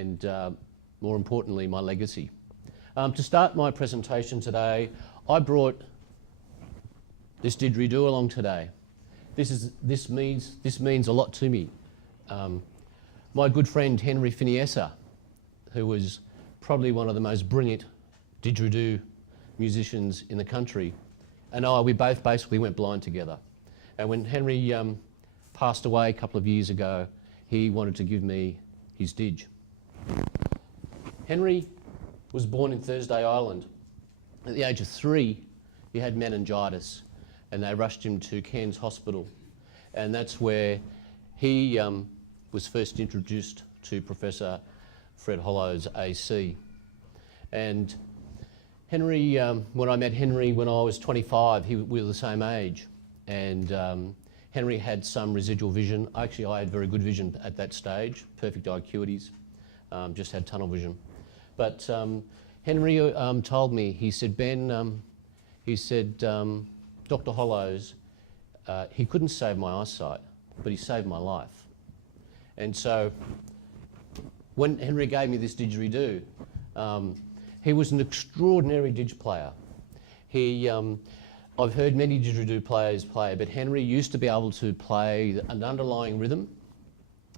and more importantly, my legacy. To start my presentation today, I brought this didgeridoo along today. This means a lot to me. My good friend Henry Finiessa, who was probably one of the most brilliant didgeridoo musicians in the country, and we both basically went blind together. And when Henry passed away a couple of years ago, he wanted to give me his didge. Henry was born in Thursday Island. At the age of 3, he had meningitis, and they rushed him to Cairns Hospital. And that's where he was first introduced to Professor Fred Hollows, AC. And Henry, when I met Henry when I was 25, we were the same age. And Henry had some residual vision. Actually, I had very good vision at that stage, perfect acuities, just had tunnel vision. But Henry told me, he said, Ben, Dr. Hollows, he couldn't save my eyesight, but he saved my life. And so when Henry gave me this didgeridoo, he was an extraordinary didge player. I've heard many didgeridoo players play, but Henry used to be able to play an underlying rhythm,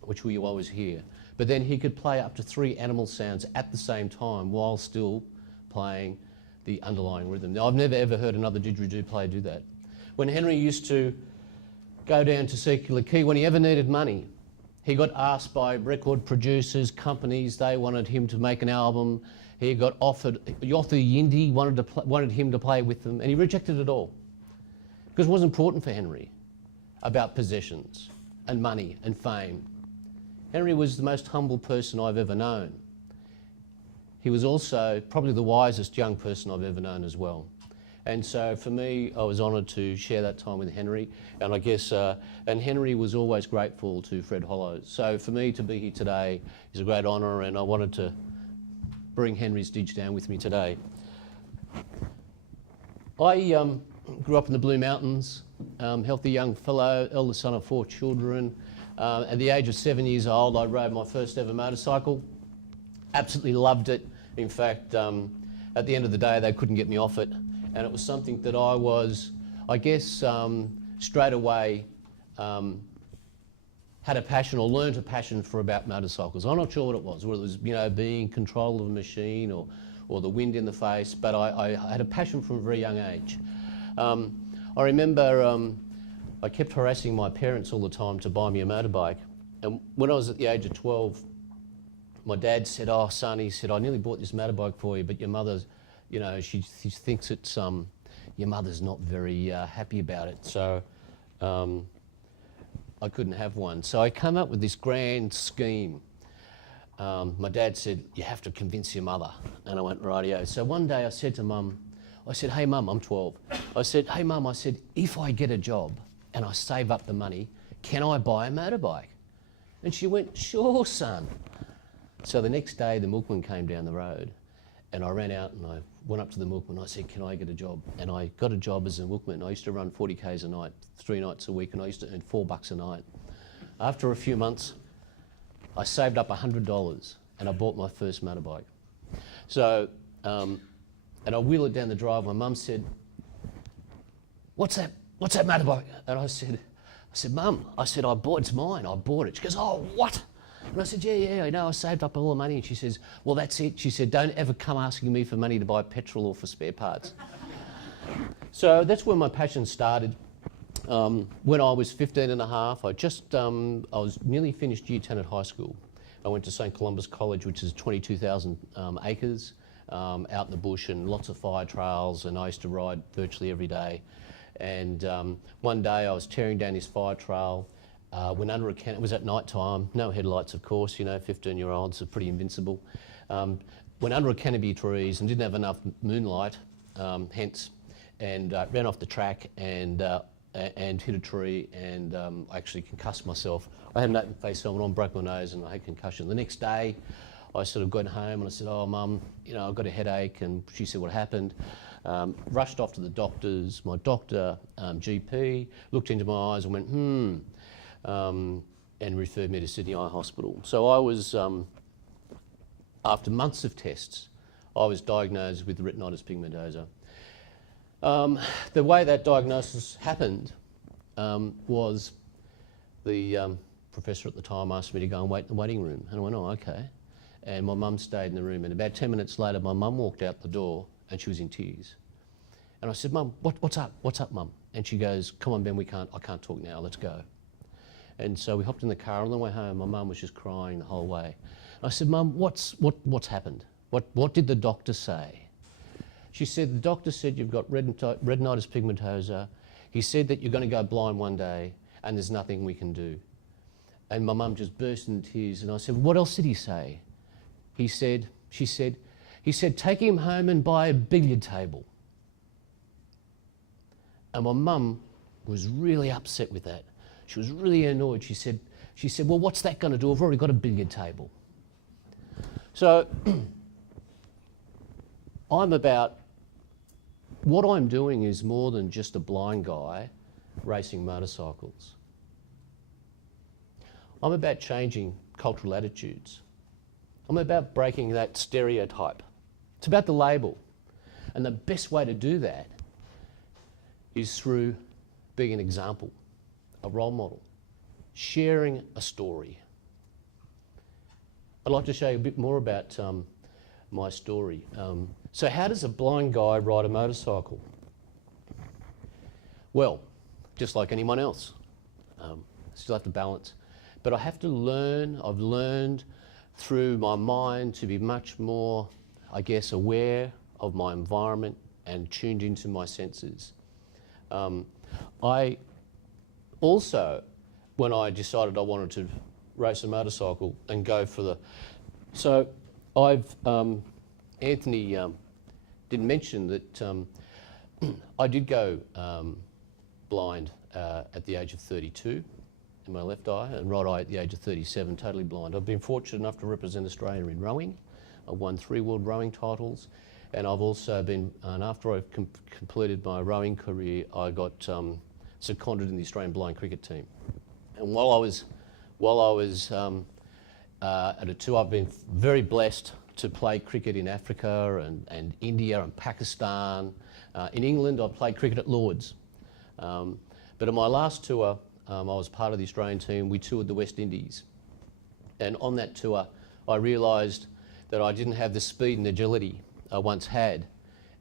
which we always hear, but then he could play up to 3 animal sounds at the same time while still playing the underlying rhythm. Now, I've never ever heard another didgeridoo player do that. When Henry used to go down to Circular Quay, when he ever needed money, he got asked by record producers, companies, they wanted him to make an album. He got offered, Yothu Yindi wanted him to play with them, and he rejected it all. Because it wasn't important for Henry about possessions and money and fame. Henry was the most humble person I've ever known. He was also probably the wisest young person I've ever known as well. And so for me, I was honoured to share that time with Henry, and I guess, and Henry was always grateful to Fred Hollows. So for me to be here today is a great honour, and I wanted to bring Henry's didge down with me today. I grew up in the Blue Mountains, healthy young fellow, eldest son of 4 children. At the age of 7 years old, I rode my first ever motorcycle. Absolutely loved it. In fact, at the end of the day, they couldn't get me off it. And it was something that I was, I guess, straight away had a passion or learned a passion for about motorcycles. I'm not sure what it was, whether it was, you know, being in control of a machine or the wind in the face, but I had a passion from a very young age. I remember I kept harassing my parents all the time to buy me a motorbike. And when I was at the age of 12, my dad said, "Oh, son," he said, "I nearly bought this motorbike for you, but your mother's, you know, she thinks it's, your mother's not very happy about it." So I couldn't have one. So I came up with this grand scheme. My dad said, "You have to convince your mother." And I went, "Rightio." So one day I said to Mum, I said, "Hey Mum," I'm 12. I said, "Hey Mum," I said, "if I get a job and I save up the money, can I buy a motorbike?" And she went, "Sure, son." So the next day the milkman came down the road, and I ran out and I went up to the milkman. I said, "Can I get a job?" And I got a job as a milkman. I used to run 40 Ks a night, 3 nights a week, and I used to earn $4 a night. After a few months, I saved up $100 and I bought my first motorbike. So, and I wheeled it down the drive. My mum said, What's that motorbike?" And I said, "Mum," I said, "It's mine, I bought it." She goes, "Oh, what?" And I said, yeah, I know, I saved up all the money." And she says, "Well, that's it." She said, "Don't ever come asking me for money to buy petrol or for spare parts." So that's where my passion started. When I was 15 and a half, I was nearly finished year 10 at high school. I went to St. Columba's College, which is 22,000 acres out in the bush, and lots of fire trails, and I used to ride virtually every day. And one day I was tearing down this fire trail, went under a canopy. It was at night time, no headlights of course, you know, 15-year-olds are pretty invincible. Went under a canopy of trees and didn't have enough moonlight, hence, and ran off the track and hit a tree, and I actually concussed myself. I had an open face helmet on, broke my nose, and I had concussion. The next day I sort of got home and I said, "Oh Mum, you know, I've got a headache," and she said, "What happened?" Rushed off to the doctors. My doctor, GP, looked into my eyes and went, and referred me to Sydney Eye Hospital. So I was after months of tests, I was diagnosed with retinitis pigmentosa. The way that diagnosis happened was the professor at the time asked me to go and wait in the waiting room. And I went, oh, okay. And my mum stayed in the room. And about 10 minutes later, my mum walked out the door and she was in tears. And I said, Mum, what's up? What's up, Mum? And she goes, come on, Ben, I can't talk now, let's go. And so we hopped in the car. On the way home, my mum was just crying the whole way. I said, Mum, what's happened? What did the doctor say? She said, the doctor said you've got retinitis pigmentosa. He said that you're going to go blind one day and there's nothing we can do. And my mum just burst into tears. And I said, what else did he say? He said, take him home and buy a billiard table. And my mum was really upset with that. She was really annoyed. She said, well, what's that going to do? I've already got a billiard table. So what I'm doing is more than just a blind guy racing motorcycles. I'm about changing cultural attitudes. I'm about breaking that stereotype. It's about the label. And the best way to do that is through being an example, a role model, sharing a story. I'd like to show you a bit more about my story. So how does a blind guy ride a motorcycle? Well, just like anyone else, still have to balance. But I have to learn, I've learned through my mind to be much more, I guess, aware of my environment and tuned into my senses. I also, when I decided I wanted to race a motorcycle and go for the... So Anthony didn't mention that I did go blind at the age of 32 in my left eye, and right eye at the age of 37, totally blind. I've been fortunate enough to represent Australia in rowing. I've won 3 world rowing titles, and I've also been, and after I completed my rowing career, I got seconded in the Australian blind cricket team. And while I was at a tour, I've been very blessed to play cricket in Africa and India and Pakistan. In England, I played cricket at Lord's. But in my last tour, I was part of the Australian team. We toured the West Indies. And on that tour, I realised that I didn't have the speed and agility I once had,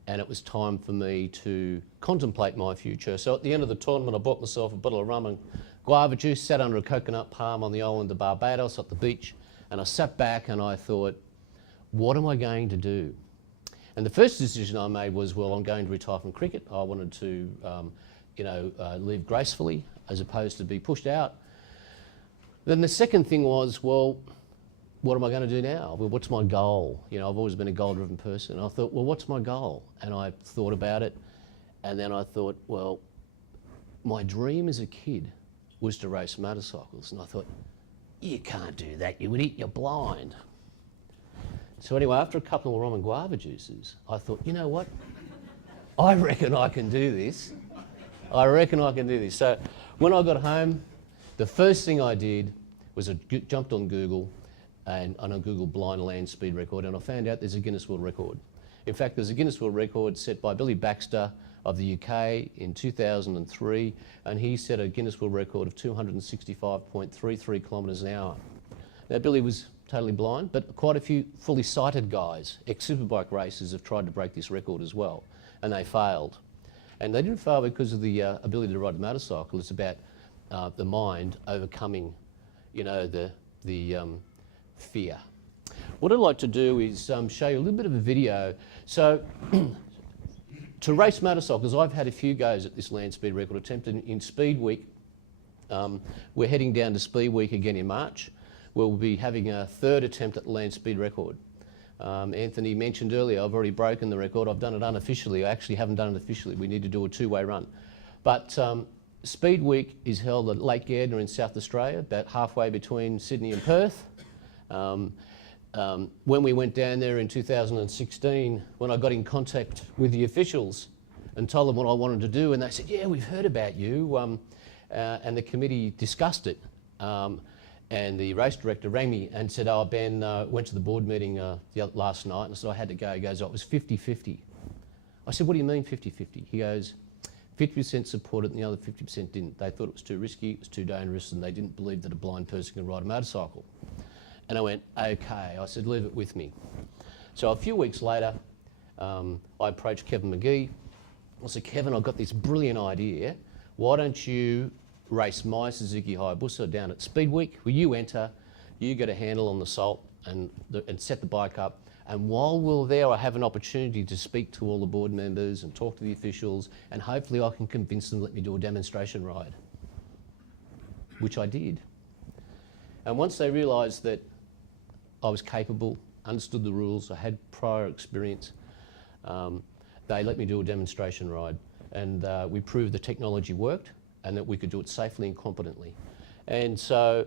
and it was time for me to contemplate my future. So at the end of the tournament, I bought myself a bottle of rum and guava juice, sat under a coconut palm on the island of Barbados at the beach, and I sat back and I thought, what am I going to do? And the first decision I made was, well, I'm going to retire from cricket. I wanted to, live gracefully as opposed to be pushed out. Then the second thing was, well, what am I going to do now? Well, what's my goal? You know, I've always been a goal-driven person. I thought, well, what's my goal? And I thought about it, and then I thought, well, my dream as a kid was to race motorcycles. And I thought, you can't do that, you idiot, you're blind. So anyway, after a couple of rum and guava juices, I thought, you know what? I reckon I can do this. I reckon I can do this. So when I got home, the first thing I did was I jumped on Google and I Googled blind land speed record, and I found out there's a Guinness World Record. In fact, there's a Guinness World Record set by Billy Baxter of the UK in 2003, and he set a Guinness World Record of 265.33 kilometres an hour. Now, Billy was totally blind, but quite a few fully sighted guys, ex-superbike racers, have tried to break this record as well, and they failed. And they didn't fail because of the ability to ride a motorcycle. It's about the mind overcoming, you know, the fear. What I'd like to do is show you a little bit of a video. So, to race motorcycles, I've had a few goes at this land speed record attempt. In Speed Week, we're heading down to Speed Week again in March. We'll be having a 3rd attempt at the land speed record. Anthony mentioned earlier, I've already broken the record. I've done it unofficially. I actually haven't done it officially. We need to do a 2-way run. But Speed Week is held at Lake Gardner in South Australia, about halfway between Sydney and Perth. When we went down there in 2016, when I got in contact with the officials and told them what I wanted to do, and they said, yeah, we've heard about you, and the committee discussed it. And the race director rang me and said, oh, Ben, went to the board meeting last night. And I said, I had to go. He goes, oh, it was 50-50. I said, what do you mean 50-50? He goes, 50% supported and the other 50% didn't. They thought it was too risky, it was too dangerous, and they didn't believe that a blind person can ride a motorcycle. And I went, okay. I said, leave it with me. So a few weeks later, I approached Kevin McGee. I said, Kevin, I've got this brilliant idea. Why don't you race my Suzuki Hayabusa down at Speed Week, where you enter, you get a handle on the salt and set the bike up. And while we're there, I have an opportunity to speak to all the board members and talk to the officials, and hopefully I can convince them to let me do a demonstration ride, which I did. And once they realised that I was capable, understood the rules, I had prior experience, they let me do a demonstration ride. And we proved the technology worked and that we could do it safely and competently. And so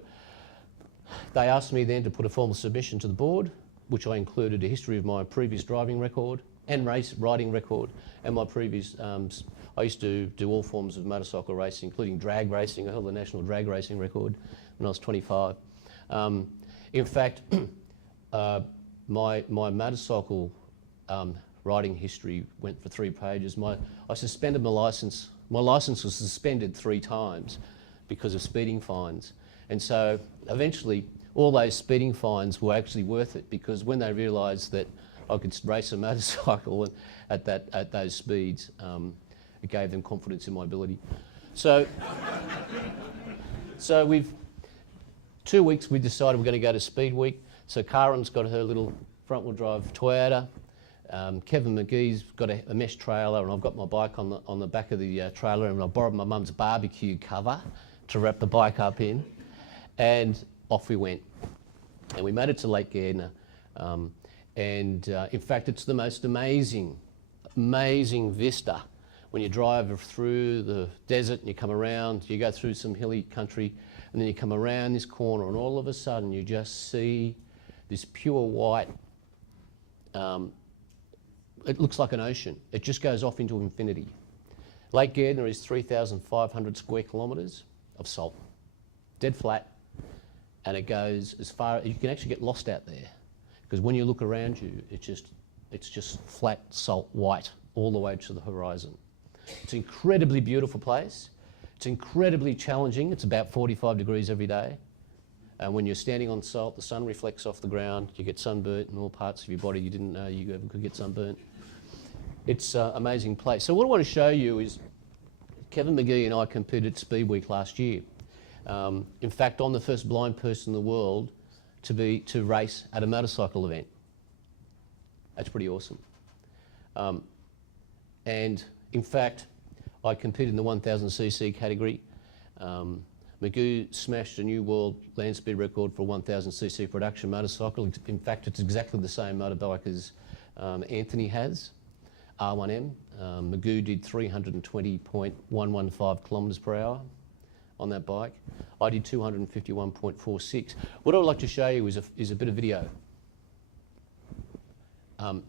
they asked me then to put a formal submission to the board, which I included a history of my previous driving record and riding record, and my previous, I used to do all forms of motorcycle racing, including drag racing. I held the national drag racing record when I was 25. In fact, my motorcycle riding history went for 3 pages. I suspended my licence. My licence was suspended 3 times because of speeding fines. And so eventually all those speeding fines were actually worth it, because when they realised that I could race a motorcycle at those speeds, it gave them confidence in my ability. So, we've 2 weeks we decided we're going to go to Speed Week. So Karen's got her little front-wheel drive Toyota. Kevin McGee's got a mesh trailer, and I've got my bike on the back of the trailer, and I borrowed my mum's barbecue cover to wrap the bike up in, and off we went. And we made it to Lake Gardner, in fact it's the most amazing vista when you drive through the desert and you come around, you go through some hilly country, and then you come around this corner, and all of a sudden you just see this pure white, it looks like an ocean. It just goes off into infinity. Lake Gardner is 3,500 square kilometres of salt, dead flat, and it goes as far, you can actually get lost out there, because when you look around you, it's just flat salt white all the way to the horizon. It's an incredibly beautiful place. It's incredibly challenging. It's about 45 degrees every day. And when you're standing on salt, the sun reflects off the ground, you get sunburnt in all parts of your body you didn't know you ever could get sunburnt. It's an amazing place. So what I want to show you is Kevin McGee and I competed at Speed Week last year. In fact, I'm the first blind person in the world to race at a motorcycle event. That's pretty awesome. And in fact, I competed in the 1000cc category. Magoo smashed a new world land speed record for a 1000cc production motorcycle. In fact, it's exactly the same motorbike as Anthony has, R1M. Magoo did 320.115 kilometres per hour on that bike. I did 251.46. What I'd like to show you is a bit of video. Karen,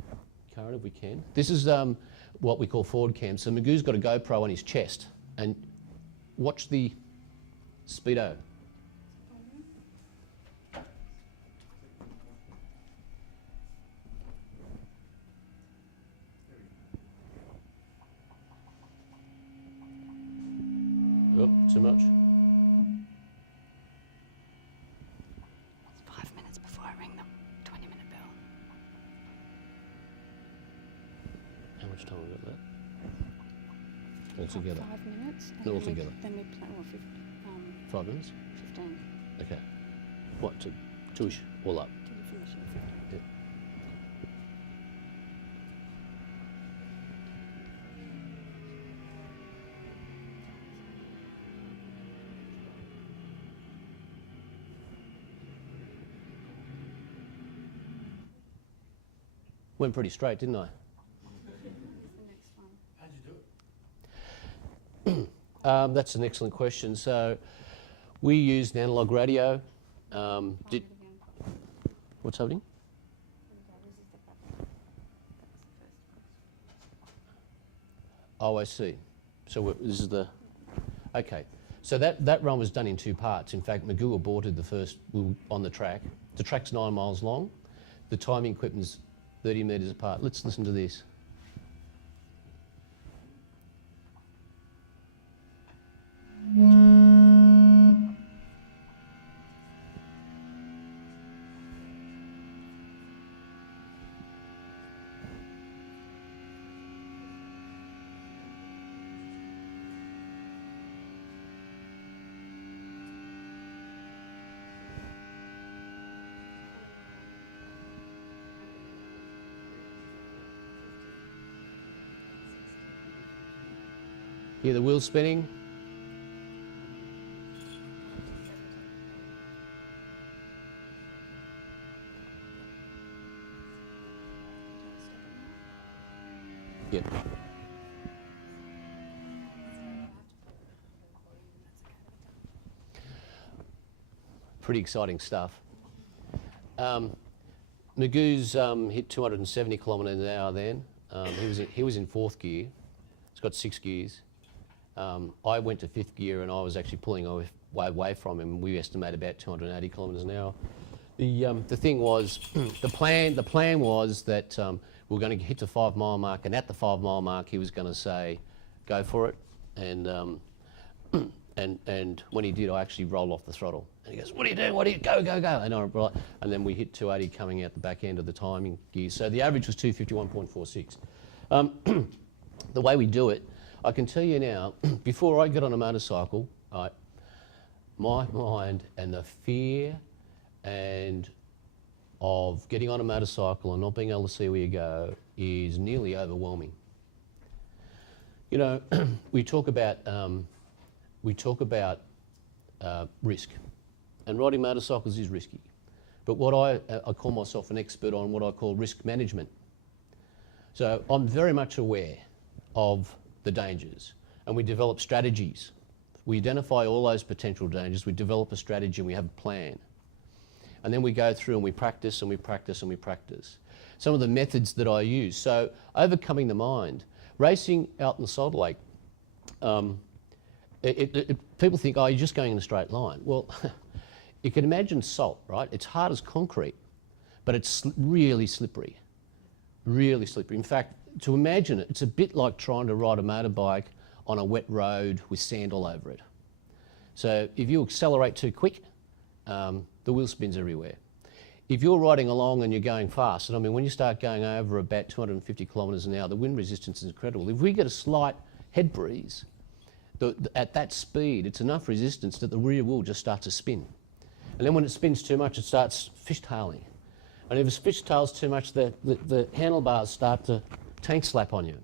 if we can. This is what we call forward cam. So Magoo's got a GoPro on his chest, and watch the speedo. Oh, too much. It's 5 minutes before I ring the 20-minute bell. How much time have we got left? Altogether. 5 minutes. No, altogether. Then we play, 5 minutes? 15. Okay. What, two-ish, all up? Till you finish at 15. Yeah. Went pretty straight, didn't I? How'd you do it? That's an excellent question. So we used an analog radio. What's happening? Oh, I see. So this is the, okay. So that run was done in 2 parts. In fact, Magoo aborted the first on the track. The track's 9 miles long. The timing equipment's 30 metres apart. Let's listen to this. Hear the wheel spinning? Yeah. Pretty exciting stuff. Magoo's hit 270 kilometres an hour then. He was in 4th gear. It's got 6 gears. I went to 5th gear and I was actually pulling away from him. We estimate about 280 kilometres an hour. The thing was, the plan was that we were going to hit the 5 mile mark, and at the 5 mile mark he was going to say, go for it. And when he did, I actually rolled off the throttle. And he goes, what are you doing? What are you, go, go, go. And then we hit 280 coming out the back end of the timing gear. So the average was 251.46. The way we do it, I can tell you now, before I get on a motorcycle, my mind and the fear and of getting on a motorcycle and not being able to see where you go is nearly overwhelming. You know, we talk about risk, and riding motorcycles is risky. But what I call myself an expert on what I call risk management. So I'm very much aware of the dangers, and we develop strategies. We identify all those potential dangers, we develop a strategy and we have a plan. And then we go through and we practice and we practice and we practice. Some of the methods that I use. So overcoming the mind. Racing out in the Salt Lake, people think, oh, you're just going in a straight line. Well, you can imagine salt, right? It's hard as concrete, but it's really slippery, really slippery. In fact, to imagine it, it's a bit like trying to ride a motorbike on a wet road with sand all over it. So if you accelerate too quick, the wheel spins everywhere. If you're riding along and you're going fast, and I mean, when you start going over about 250 kilometres an hour, the wind resistance is incredible. If we get a slight head breeze, at that speed, it's enough resistance that the rear wheel just starts to spin. And then when it spins too much, it starts fishtailing. And if it fishtails too much, the handlebars start to tank slap on you.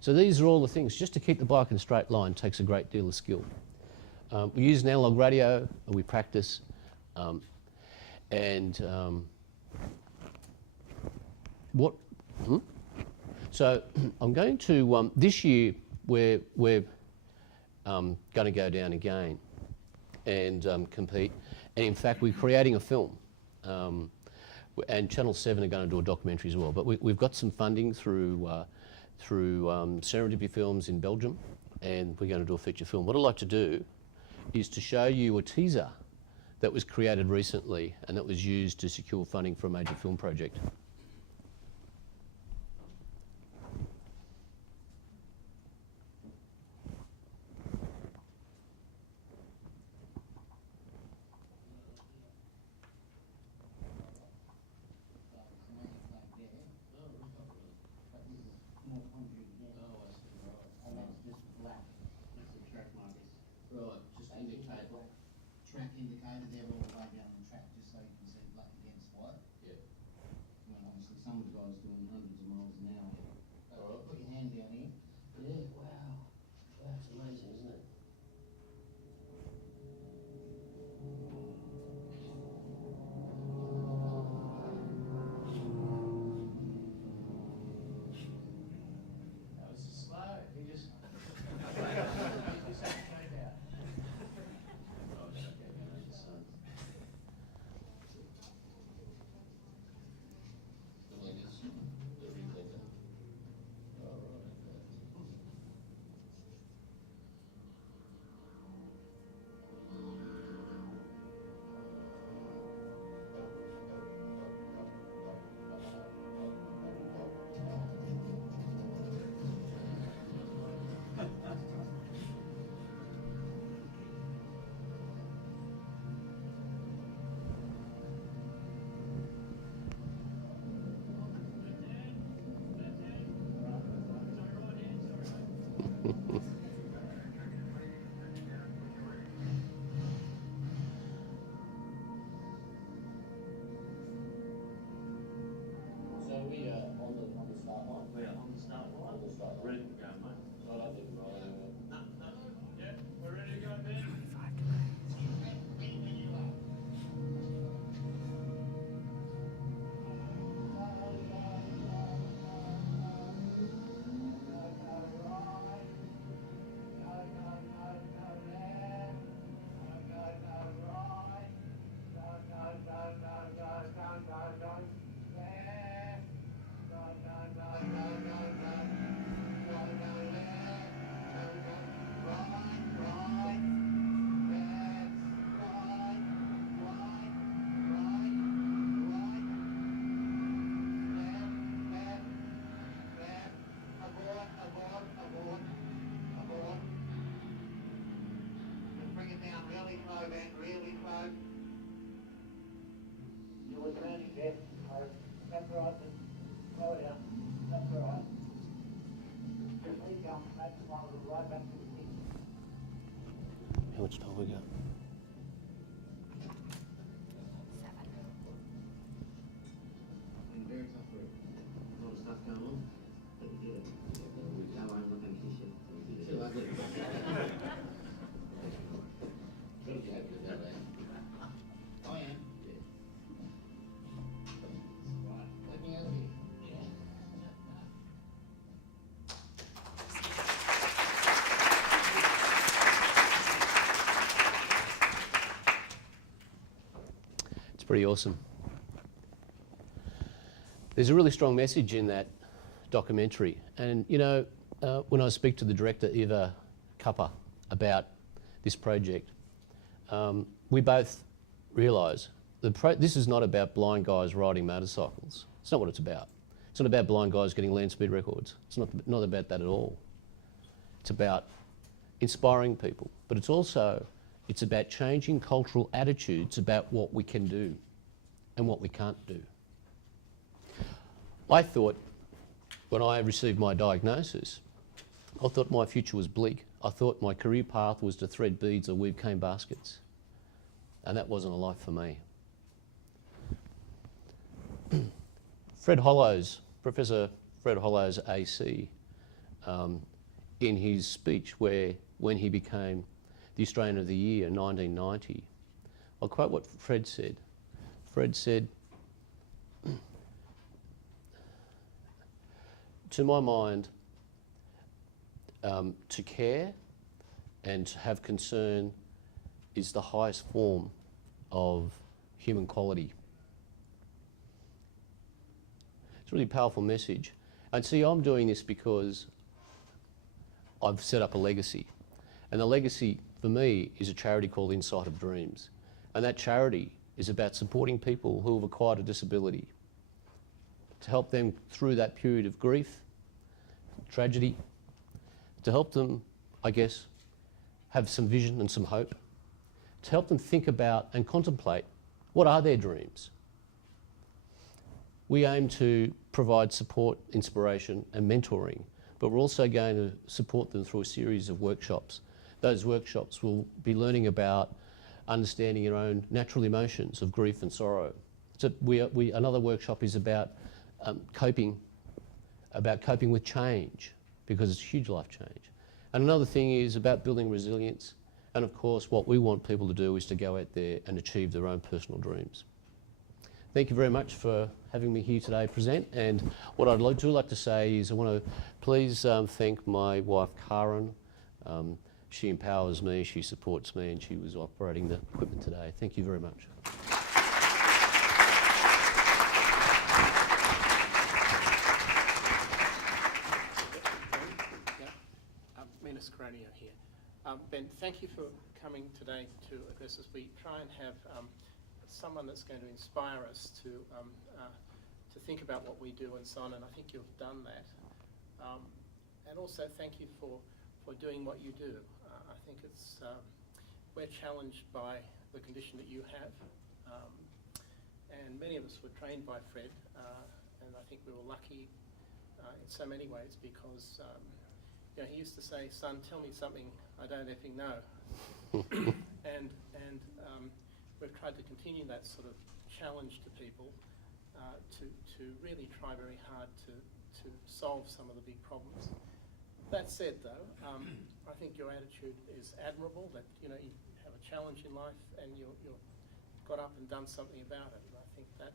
So these are all the things. Just to keep the bike in a straight line takes a great deal of skill. We use an analog radio, and we practice. So I'm going to, this year we're going to go down again and compete. And in fact, we're creating a film. And Channel 7 are going to do a documentary as well. But we've got some funding through Serendipity Films in Belgium, and we're going to do a feature film. What I'd like to do is to show you a teaser that was created recently and that was used to secure funding for a major film project. Track indicator there all the way down the track, just so you can see black against white. Yeah. You want to We're on the start line. Ready to go, mate. Yeah, we're ready to go, Ben. 25 degrees. Bring it down really slow, Ben, really slow. You were turning, Ben. That's right, then. Slow down. That's all right. Just keep going. That's the one with the right back to the stick. How much time we got? 7. Very tough for it. A lot of stuff going on. But yeah, I'm not going to kiss you. Too ugly. I am. Yeah. Right, let me over here. It's pretty awesome. There's a really strong message in that documentary. And, you know, when I speak to the director, Eva Kupper, about this project, we both realise this is not about blind guys riding motorcycles. It's not what it's about. It's not about blind guys getting land speed records. It's not about that at all. It's about inspiring people, but it's about changing cultural attitudes about what we can do and what we can't do. I thought, when I received my diagnosis, I thought my future was bleak. I thought my career path was to thread beads or weave cane baskets. And that wasn't a life for me. Fred Hollows, Professor Fred Hollows AC, in his speech when he became the Australian of the Year in 1990, I'll quote what Fred said. Fred said, to my mind, to care and to have concern is the highest form of human quality. It's a really powerful message. And see, I'm doing this because I've set up a legacy. And the legacy for me is a charity called Insight of Dreams. And that charity is about supporting people who have acquired a disability, to help them through that period of grief, tragedy, to help them, I guess, have some vision and some hope, to help them think about and contemplate what are their dreams. We aim to provide support, inspiration and mentoring, but we're also going to support them through a series of workshops. Those workshops will be learning about understanding your own natural emotions of grief and sorrow. So another workshop is about coping with change, because it's huge life change. And another thing is about building resilience. And of course, what we want people to do is to go out there and achieve their own personal dreams. Thank you very much for having me here today present. And what I'd like to say is I want to please thank my wife, Karen. She empowers me, she supports me, and she was operating the equipment today. Thank you very much. Here. Ben, thank you for coming today to address us. We try and have someone that's going to inspire us to think about what we do and so on, and I think you've done that. And also thank you for doing what you do. I think it's we're challenged by the condition that you have, and many of us were trained by Fred, and I think we were lucky in so many ways because you know, he used to say, "Son, tell me something I don't effing know." and we've tried to continue that sort of challenge to people to really try very hard to solve some of the big problems. That said, though, I think your attitude is admirable. That you have a challenge in life and you're got up and done something about it. And I think that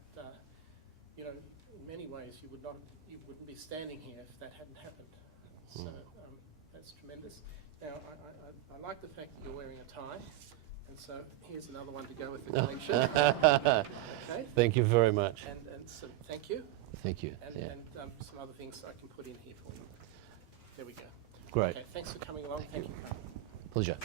in many ways you wouldn't be standing here if that hadn't happened. So that's tremendous. Now I like the fact that you're wearing a tie, and so here's another one to go with the collection. Okay. Thank you very much. And so thank you. Thank you. And, Yeah. and some other things I can put in here for you. There we go. Great. Okay, thanks for coming along. Thank you. Pleasure.